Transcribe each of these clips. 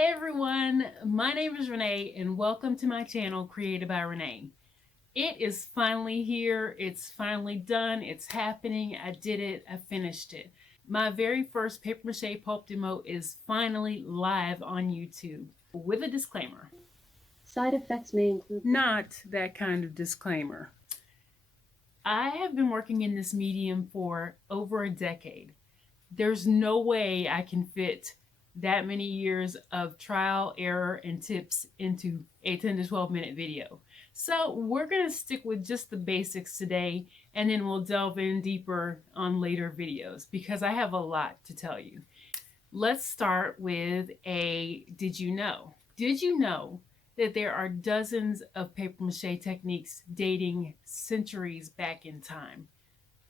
Hey everyone, my name is Renee and welcome to my channel Created by Renee. It is finally here, it's finally done, it's happening, I did it, I finished it. My very first paper mache pulp demo is finally live on YouTube with a disclaimer. Side effects may include Not that kind of disclaimer. I have been working in this medium for over a decade. There's no way I can fit that many years of trial, error, and tips into a 10 to 12 minute video. So we're going to stick with just the basics today, and then we'll delve in deeper on later videos because I have a lot to tell you. Let's start with a did you know? Did you know that there are dozens of paper mache techniques dating centuries back in time?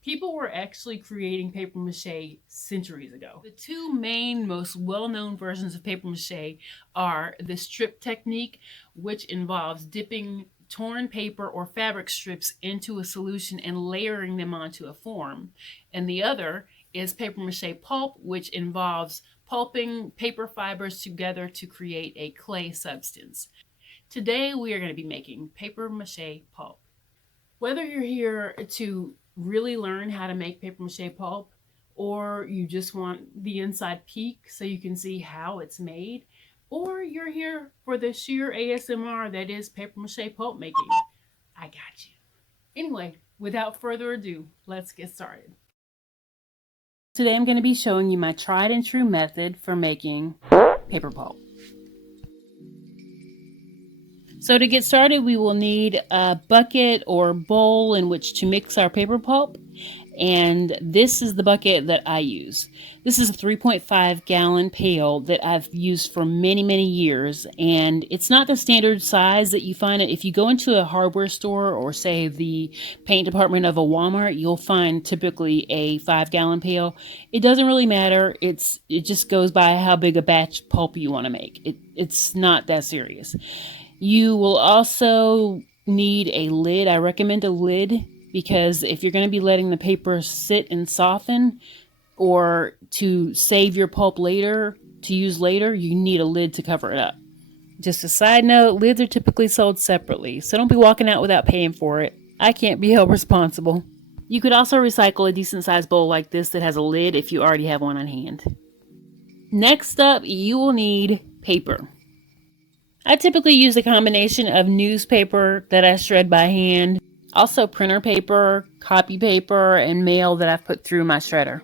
People were actually creating paper mache centuries ago. The two main, most well-known versions of paper mache are the strip technique, which involves dipping torn paper or fabric strips into a solution and layering them onto a form. And the other is paper mache pulp, which involves pulping paper fibers together to create a clay substance. Today, we are going to be making paper mache pulp. Whether you're here to really learn how to make paper mache pulp, or you just want the inside peek so you can see how it's made, or you're here for the sheer ASMR that is paper mache pulp making, I got you. Anyway, without further ado, let's get started. Today I'm going to be showing you my tried and true method for making paper pulp. So to get started, we will need a bucket or bowl in which to mix our paper pulp. And this is the bucket that I use. This is a 3.5 gallon pail that I've used for many, many years. And it's not the standard size that you find it. If you go into a hardware store or say the paint department of a Walmart, you'll find typically a 5-gallon pail. It doesn't really matter. It just goes by how big a batch pulp you want to make. It's not that serious. You will also need a lid. I recommend a lid because if you're going to be letting the paper sit and soften, or to save your pulp later, to use later, you need a lid to cover it up. Just a side note, lids are typically sold separately, so don't be walking out without paying for it. I can't be held responsible. You could also recycle a decent sized bowl like this that has a lid if you already have one on hand. Next up, you will need paper. I typically use a combination of newspaper that I shred by hand, also printer paper, copy paper, and mail that I've put through my shredder.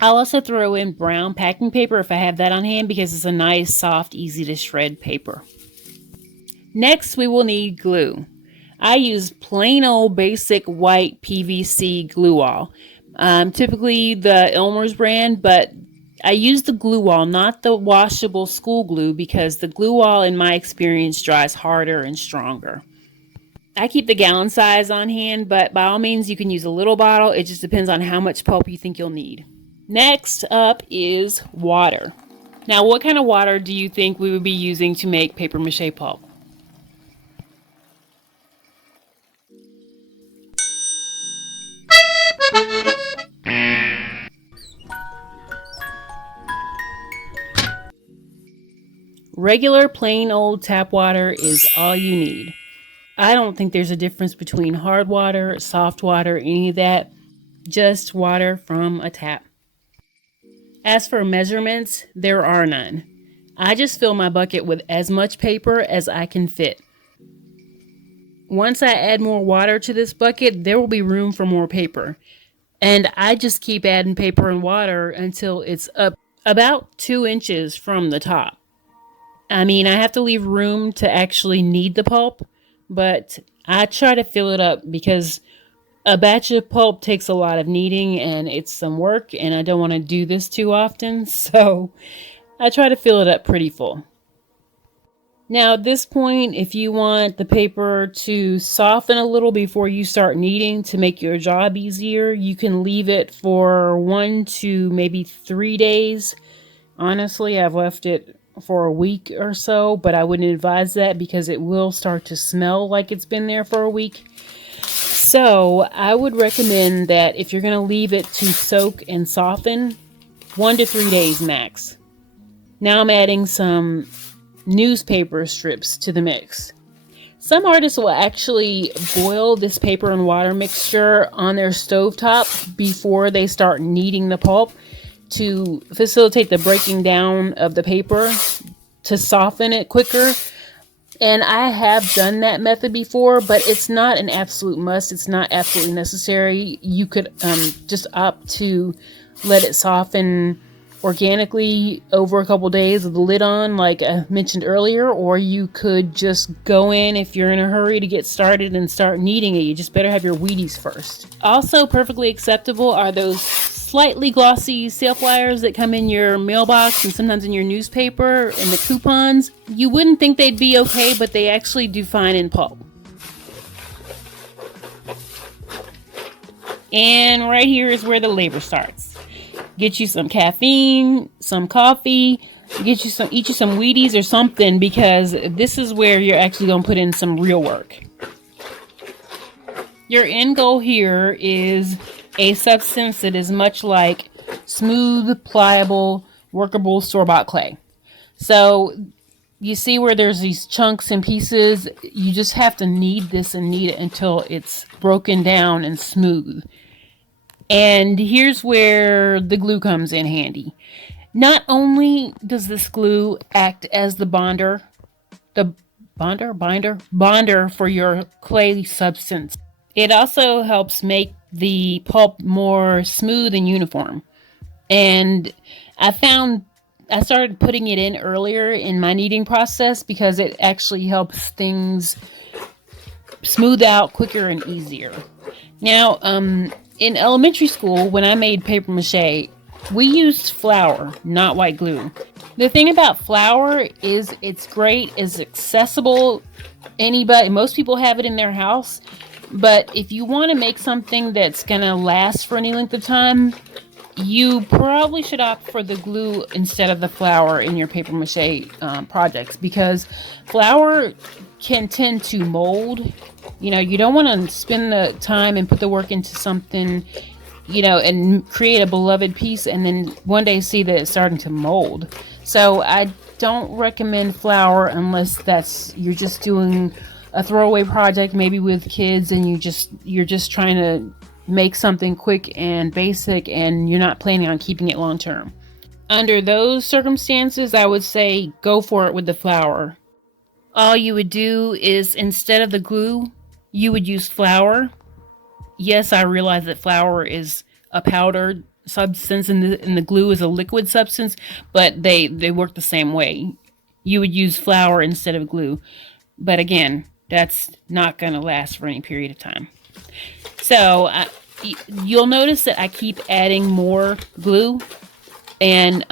I'll also throw in brown packing paper if I have that on hand because it's a nice, soft, easy to shred paper. Next, we will need glue. I use plain old basic white PVC glue wall. Typically the Elmer's brand, but I use the glue wall, not the washable school glue, because the glue wall, in my experience, dries harder and stronger. I keep the gallon size on hand, but by all means, you can use a little bottle. It just depends on how much pulp you think you'll need. Next up is water. Now, what kind of water do you think we would be using to make paper mache pulp? Regular plain old tap water is all you need. I don't think there's a difference between hard water, soft water, any of that. Just water from a tap. As for measurements, there are none. I just fill my bucket with as much paper as I can fit. Once I add more water to this bucket, there will be room for more paper. And I just keep adding paper and water until it's up about 2 inches from the top. I mean, I have to leave room to actually knead the pulp, but I try to fill it up because a batch of pulp takes a lot of kneading and it's some work, and I don't want to do this too often, so I try to fill it up pretty full. Now at this point, if you want the paper to soften a little before you start kneading to make your job easier, you can leave it for 1 to maybe 3 days. Honestly, I've left it for a week or so, but I wouldn't advise that because it will start to smell like it's been there for a week. So I would recommend that if you're going to leave it to soak and soften, 1 to 3 days max. Now I'm adding some newspaper strips to the mix. Some artists will actually boil this paper and water mixture on their stovetop before they start kneading the pulp to facilitate the breaking down of the paper to soften it quicker. And I have done that method before, but it's not an absolute must. It's not absolutely necessary. You could just opt to let it soften organically over a couple days with the lid on, like I mentioned earlier, or you could just go in if you're in a hurry to get started and start kneading it. You just better have your Wheaties first. Also perfectly acceptable are those slightly glossy sale flyers that come in your mailbox and sometimes in your newspaper and the coupons. You wouldn't think they'd be okay, but they actually do fine in pulp. And right here is where the labor starts. Get you some caffeine, some coffee, eat you some Wheaties or something, because this is where you're actually going to put in some real work. Your end goal here is a substance that is much like smooth, pliable, workable store-bought clay. So you see where there's these chunks and pieces. You just have to knead this and knead it until it's broken down and smooth. And here's where the glue comes in handy. Not only does this glue act as the binder for your clay substance, it also helps make the pulp more smooth and uniform. And I started putting it in earlier in my kneading process because it actually helps things smooth out quicker and easier. Now, in elementary school, when I made paper mache, we used flour, not white glue. The thing about flour is it's great, it's accessible. Most people have it in their house. But if you want to make something that's going to last for any length of time, you probably should opt for the glue instead of the flour in your paper mache projects, because flour can tend to mold. You don't want to spend the time and put the work into something, and create a beloved piece and then one day see that it's starting to mold. So I don't recommend flour unless you're just doing a throwaway project, maybe with kids, and you're just trying to make something quick and basic and you're not planning on keeping it long term. Under those circumstances, I would say go for it with the flour. All you would do is, instead of the glue, you would use flour. Yes, I realize that flour is a powdered substance and the glue is a liquid substance, but they work the same way. You would use flour instead of glue. But again, that's not going to last for any period of time. So you'll notice that I keep adding more glue, and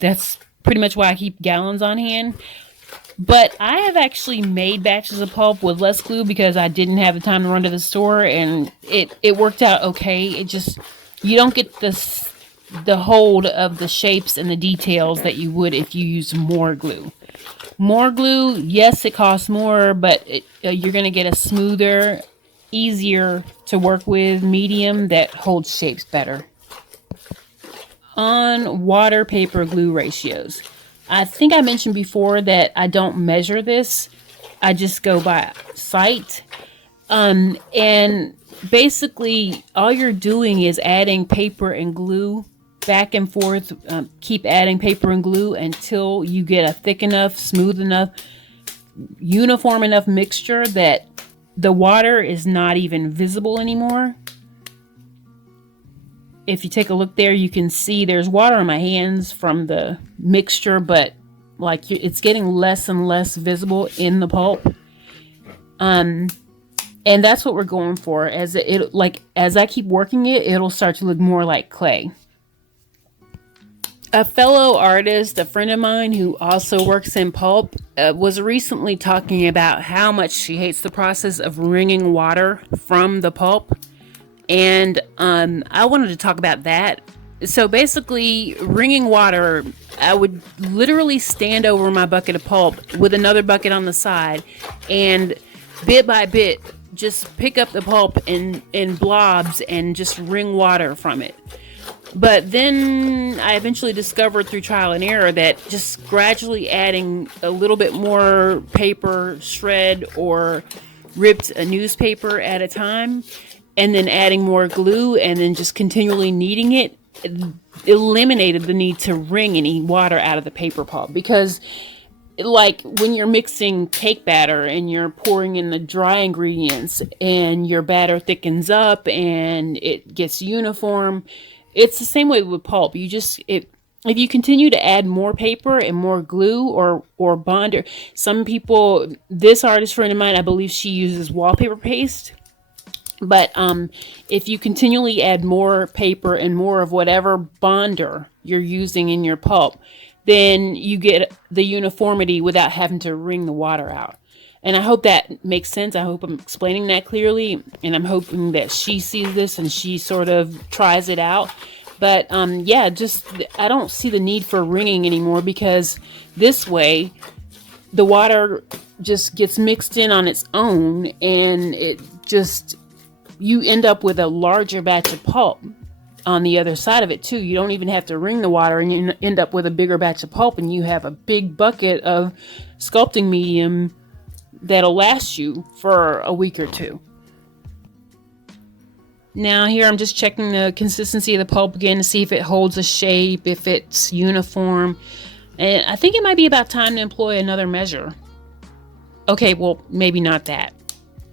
that's pretty much why I keep gallons on hand. But I have actually made batches of pulp with less glue because I didn't have the time to run to the store, and it worked out okay. You don't get the hold of the shapes and the details that you would if you use more glue. More glue, yes, it costs more, but you're going to get a smoother, easier to work with medium that holds shapes better. On water paper glue ratios, I think I mentioned before that I don't measure this. I just go by sight. And basically all you're doing is adding paper and glue back and forth. Keep adding paper and glue until you get a thick enough, smooth enough, uniform enough mixture that the water is not even visible anymore. If you take a look there, you can see there's water on my hands from the mixture, but it's getting less and less visible in the pulp. And that's what we're going for. As I keep working it, it'll start to look more like clay. A fellow artist, a friend of mine who also works in pulp, was recently talking about how much she hates the process of wringing water from the pulp. And I wanted to talk about that. So basically, wringing water, I would literally stand over my bucket of pulp with another bucket on the side, and bit by bit, just pick up the pulp in blobs and just wring water from it. But then I eventually discovered through trial and error that just gradually adding a little bit more paper, shred, or ripped a newspaper at a time, and then adding more glue and then just continually kneading it, eliminated the need to wring any water out of the paper pulp. Because like when you're mixing cake batter and you're pouring in the dry ingredients and your batter thickens up and it gets uniform, it's the same way with pulp. If you continue to add more paper and more glue or bonder, some people, this artist friend of mine, I believe she uses wallpaper paste. But if you continually add more paper and more of whatever bonder you're using in your pulp, then you get the uniformity without having to wring the water out. And I hope that makes sense. I hope I'm explaining that clearly. And I'm hoping that she sees this and she sort of tries it out. But yeah, just I don't see the need for wringing anymore, because this way the water just gets mixed in on its own, and you end up with a larger batch of pulp on the other side of it too. You don't even have to wring the water, and you end up with a bigger batch of pulp, and you have a big bucket of sculpting medium that'll last you for a week or two. Now here I'm just checking the consistency of the pulp again to see if it holds a shape, if it's uniform. And I think it might be about time to employ another measure. Okay, well, maybe not that.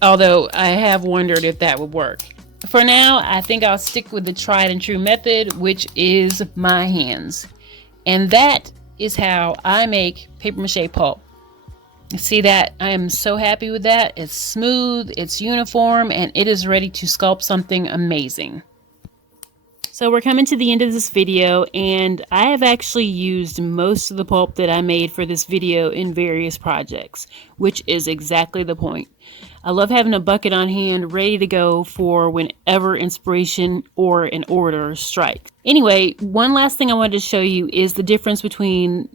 Although I have wondered if that would work. For now, I think I'll stick with the tried and true method, which is my hands. And that is how I make paper mache pulp. See that? I am so happy with that. It's smooth, it's uniform, and it is ready to sculpt something amazing. So we're coming to the end of this video, and I have actually used most of the pulp that I made for this video in various projects, which is exactly the point. I love having a bucket on hand ready to go for whenever inspiration or an order strikes. Anyway, one last thing I wanted to show you is the difference between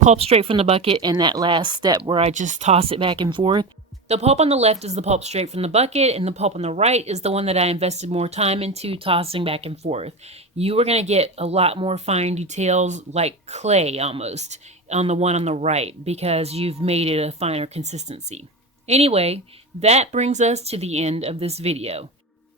pulp straight from the bucket and that last step where I just toss it back and forth. The pulp on the left is the pulp straight from the bucket, and the pulp on the right is the one that I invested more time into tossing back and forth. You are going to get a lot more fine details, like clay almost, on the one on the right, because you've made it a finer consistency. Anyway, that brings us to the end of this video.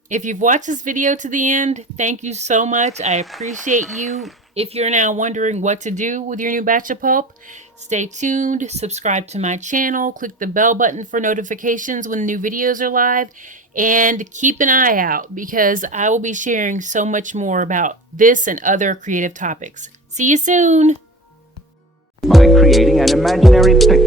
If you've watched this video to the end, thank you so much. I appreciate you. If you're now wondering what to do with your new batch of pulp, stay tuned, subscribe to my channel, click the bell button for notifications when new videos are live, and keep an eye out because I will be sharing so much more about this and other creative topics. See you soon! By creating an imaginary picture